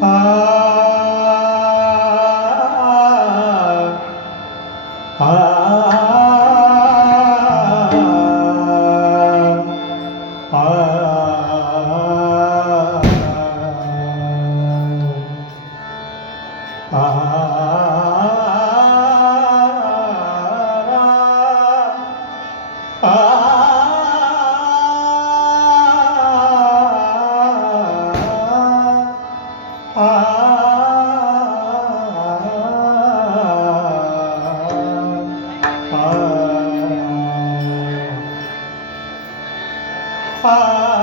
Ah Ah.